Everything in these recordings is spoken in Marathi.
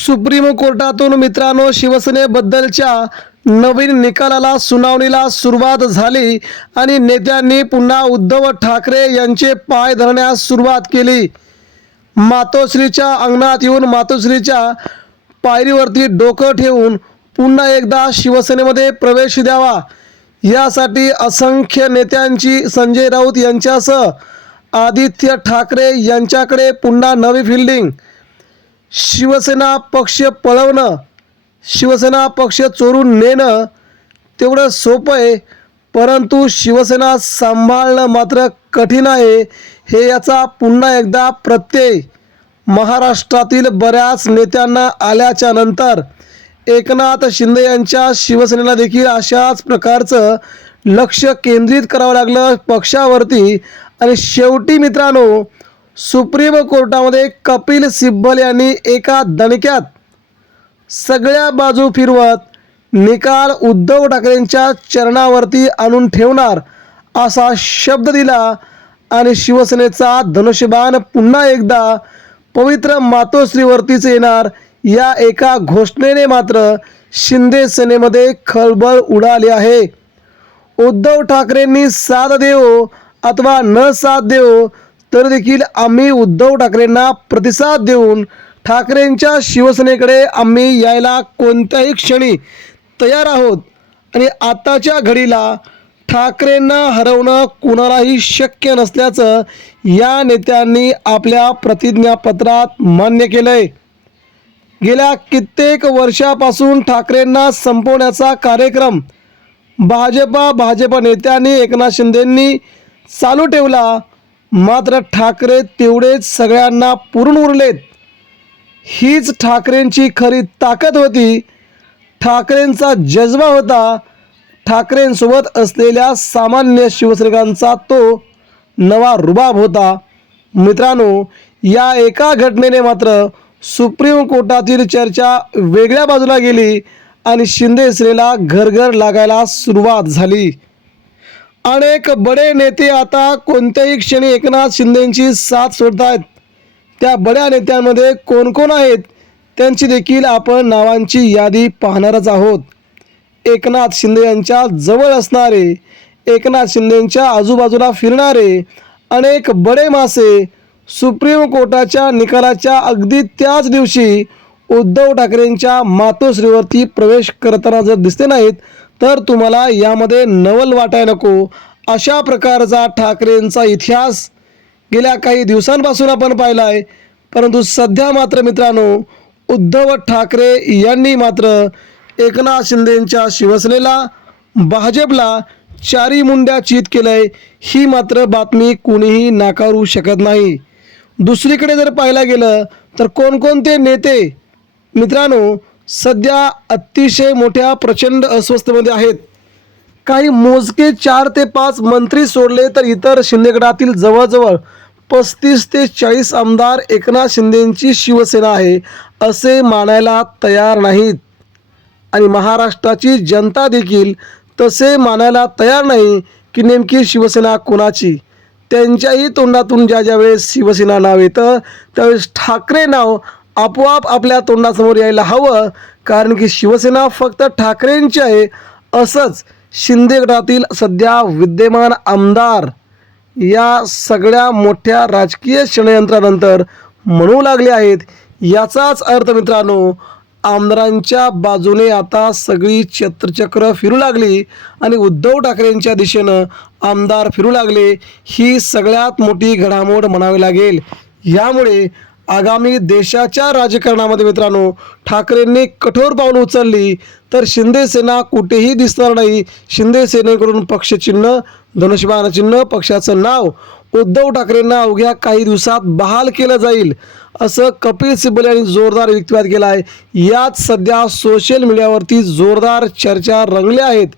सुप्रीम कोर्टातून मित्रांनो शिवसेनेबद्दलच्या नवीन निकालाला सुनावणीला सुरुवात झाली आणि नेत्यांनी पुन्हा उद्धव ठाकरे यांचे पाय धरण्यास सुरुवात केली। मातोश्रीच्या अंगणात येऊन मातोश्रीच्या पायरीवरती डोकं ठेवून पुन्हा एकदा शिवसेनेमध्ये प्रवेश द्यावा यासाठी असंख्य नेत्यांची संजय राऊत यांच्यासह आदित्य ठाकरे यांच्याकडे पुन्हा नवी फिल्डिंग। शिवसेना पक्ष पळवणं, शिवसेना पक्ष चोरून नेणं तेवढं सोपं आहे, परंतु शिवसेना सांभाळणं मात्र कठीण आहे। हे याचा पुन्हा एकदा प्रत्यय महाराष्ट्रातील बऱ्याच नेत्यांना आल्याच्या नंतर एकनाथ शिंदे यांच्या शिवसेनेला देखील अशाच प्रकारचं लक्ष केंद्रित करावं लागलं पक्षावरती। आणि शेवटी मित्रांनो सुप्रीम कोर्टामध्ये कपिल सिब्बल यांनी एका दणक्यात सगळ्या बाजू फिरवत निकाल उद्धव ठाकरेंच्या चरणावरती आणून ठेवणार असा शब्द दिला आणि शिवसेनेचा धनुष्यबाण पुन्हा एकदा पवित्र मातोश्रीवरतीच येणार या एका घोषणेने मात्र शिंदे सेनेमध्ये खळबळ उडाली आहे। उद्धव ठाकरेंनी साथ देवो अथवा न साथ देवो तर देखील आम्ही उद्धव ठाकरेंना प्रतिसाद देऊन ठाकरेंच्या शिवसेनेकडे आम्ही यायला कोणत्याही क्षणी तयार आहोत आणि आताच्या घडीला ठाकरेंना हरवणं कुणालाही शक्य नसल्याचं या नेत्यांनी आपल्या प्रतिज्ञापत्रात मान्य केलंय। गेल्या कित्येक वर्षापासून ठाकरेंना संपवण्याचा कार्यक्रम भाजप नेत्यांनी एकनाथ शिंदेंनी चालू ठेवला, मात्र ठाकरे तेवढेच सगळ्यांना पुरून उरलेत। हीच ठाकरेंची खरी ताकद होती, ठाकरेंचा जज्बा होता, ठाकरेंसोबत असलेल्या सामान्य शिवसैनिकांचा तो नवा रुबाब होता। मित्रांनो या एका घटनेने मात्र सुप्रीम कोर्टातील चर्चा वेगळ्या बाजूला गेली आणि शिंदे सेनेला घरघर लागायला सुरुवात झाली। अनेक बडे नेते आता कोणत्याही क्षणी एकनाथ शिंदेंची साथ सोडतायत। त्या बड्या नेत्यांमध्ये कोण कोण आहेत त्यांची देखील आपण नावांची यादी पाहणारच आहोत। एकनाथ शिंदे यांच्या जवळ असणारे, एकनाथ शिंदेंच्या आजूबाजूला फिरणारे अनेक बडे मासे सुप्रीम कोर्टाच्या निकालाच्या अगदी त्याच दिवशी उद्धव ठाकरेंच्या मातोश्रीवरती प्रवेश करताना जर दिसले नाहीत तर तुम्हाला यामध्ये नवल वाटायला नको। अशा प्रकारचा ठाकरेंचा इतिहास गेल्या काही दिवसांपासून आपण पाहिला आहे, परंतु सध्या मात्र मित्रांनो उद्धव ठाकरे यांनी मात्र एकनाथ शिंदेंच्या शिवसेनेला भाजपला चारी मुंड्या चित केलंय, ही मात्र बातमी कुणीही नाकारू शकत नाही। दुसरीकडे जर पाहायला गेलं तर कोणकोणते नेते मित्रांनो सध्या अतिशय मोठ्या प्रचंड अस्वस्थतेमध्ये आहेत। काही मोजके 4 ते 5 मंत्री सोडले तर इतर शिंदे गटातील जवळजवळ 35 ते 40 आमदार एकनाथ शिंदेंची शिवसेना आहे असे मानायला तयार नाहीत आणि महाराष्ट्राची जनता देखील तसे मानायला तयार नाही की नेमकी शिवसेना कोणाची। त्यांच्याही तोंडातून ज्या वेळेस शिवसेना नाव येतं त्यावेळेस ठाकरे नाव आपोआप आपल्या तोंडासमोर यायला हवं, कारण की शिवसेना फक्त ठाकरेंची आहे असंच शिंदे गटातील सध्या विद्यमान आमदार या सगळ्या मोठ्या राजकीय षडयंत्रानंतर म्हणू लागले आहेत। याचाच अर्थ मित्रांनो आमदारांच्या बाजूने आता सगळी छत्रचक्र फिरू लागली आणि उद्धव ठाकरेंच्या दिशेनं आमदार फिरू लागले। ही सगळ्यात मोठी घडामोड म्हणावी लागेल। यामुळे आगामी देशाच्या राजकारणामध्ये मित्रांनो ठाकरेंनी कठोर पाऊल उचलली तर शिंदे सेना कुठेही दिसणार नाही। शिंदे सेनेकडून पक्षचिन्ह, धनुष्यबाण चिन्ह, पक्षाचं नाव उद्धव ठाकरेंना अवघ्या काही दिवसात बहाल केलं जाईल असं कपिल सिब्बल यांनी जोरदार युक्तिवाद केला आहे। यात सध्या सोशल मीडियावरती जोरदार चर्चा रंगल्या आहेत।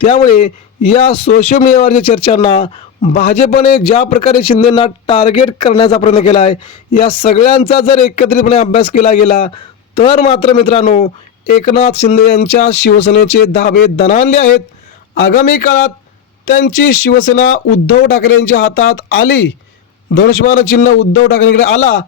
त्यामुळे या सोशल मीडियावरच्या चर्चांना भाजपने ज्या प्रकारे शिंदेंना टार्गेट करण्याचा प्रयत्न केला आहे या सगळ्यांचा जर एकत्रितपणे अभ्यास केला गेला तर मात्र मित्रांनो एकनाथ शिंदे यांच्या शिवसेनेचे धाबे दणाणले आहेत। आगामी काळात त्यांची शिवसेना उद्धव ठाकरेंच्या हातात आली, धनुष्यबाण चिन्ह उद्धव ठाकरेंकडे आला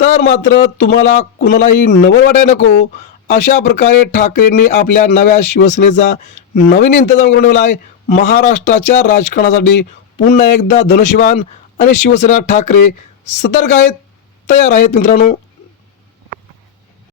तर मात्र तुम्हाला कुणालाही नवल वाटायला नको, अशा प्रकारे ठाकरेंनी आपल्या नव्या शिवसेनेचा नवीन इंतजाम करून ठेवला आहे. महाराष्ट्राच्या राजकारणासाठी पुन्हा एकदा धनुष्यबाण आणि शिवसेना ठाकरे सतर्क आहेत, तयार आहेत मित्रांनो.